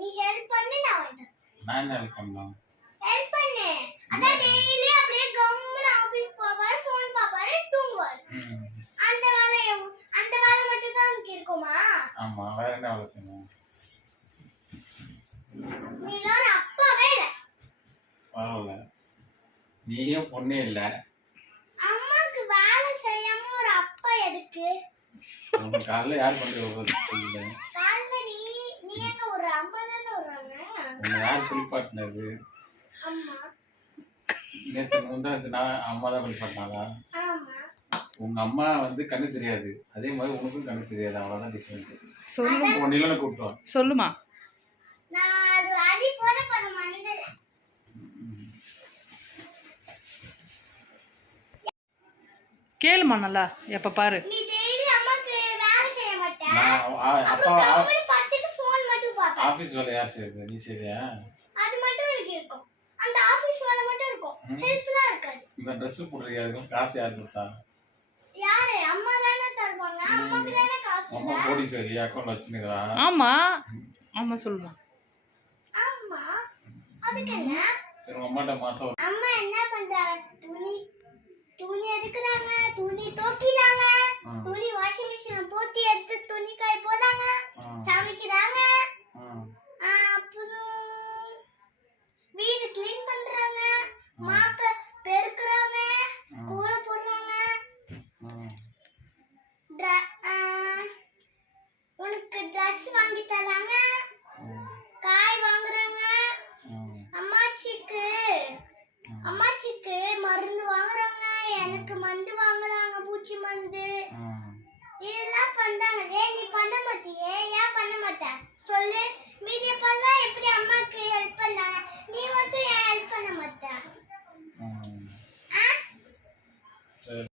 நீ ஹெல்ப் பண்ணு நான் வரேன். நான் என்ன ஹெல்ப் பண்ணலாம்? ஹெல்ப் பண்ணு. அத டெய்லி அப்படியே கம்முனு ஆபீஸ் போவாரு, ஃபோன் பாப்பாரு, தூங்குவாரு. அந்த வேலை மட்டும் தான் உங்களுக்கு இருக்குமா? ஆமா, வேற என்ன வேலை செய்யணும்? நீ ஒரு அப்பாவே இல்ல. பரவாயில்ல, நீயே பொண்ணே இல்ல. அம்மாக்கு வேலை செய்யாம ஒரு அப்பா எதுக்கு? உங்க காலைல யார் பண்றது? காலைல நீ எங்க ஒரு அம்மா தானே வர்றாங்க. உன்னை யார் குளிப்பாட்டினது? அம்மா. நேற்று முந்தானத்து நான் அம்மா தான் குளிப்பாட்டினாளா? ஆமா. உங்க அம்மா வந்து கண்ணு தெரியாது, அதே மாதிரி உனக்கும் கண்ணு தெரியாது, அவ்வளவுதான் டிஃபரெண்ட். சொல்லுமா உன் நிலனை கூப்பிட்டோம். சொல்லுமா. நான் அது அடி போற மனிதர். கேளுமா நல்லா, எப்ப பாரு. நீ டெய்லி அம்மாக்கு வேலை செய்ய மாட்டே. அப்பா கம்முனு படுத்துட்டு ஃபோன் மட்டும் பாப்பே. ஆபீஸ் வேலை யார் செய்யுது? நீ செய்றியா? அது மட்டும் எனக்கு இருக்கும். அந்த ஆபீஸ் வேலை மட்டும் இருக்கும். ஹெல்ப்லாம் இருக்காது. இந்த Dress போடுறியா? அதுக்கு காசு யார் கொடுத்தா? யாரு? அம்மா தானே தருவாங்க. அம்மாக்கு தானே காசு. அம்மா கோடீஸ்வரி, அக்கவுண்ட்ல வச்சிருக்கா. ஆமா ஆமா சொல்லுமா. ஆமா. அதுக்கு என்ன? சரி, உங்க அம்மாட்ட மாசம் அம்மா என்ன பண்றாங்க? துணி எடுக்குறாங்க, துணி துவைக்கிறாங்க, துணி வாஷிங் மிஷின்ல போட்டு எடுத்து துணி காய போடுறாங்க, சமைக்கிறாங்க, அப்புறம் வீடு க்ளீன் பண்றாங்க, மாப்ப பெருக்குறாங்க, கோல போடுறாங்க, உனக்கு ட்ரெஸ் வாங்கி தராங்க, காய் வாங்குறாங்க, அம்மாச்சிக்கு மருந்து வாங்குறாங்க, எனக்கு மருந்து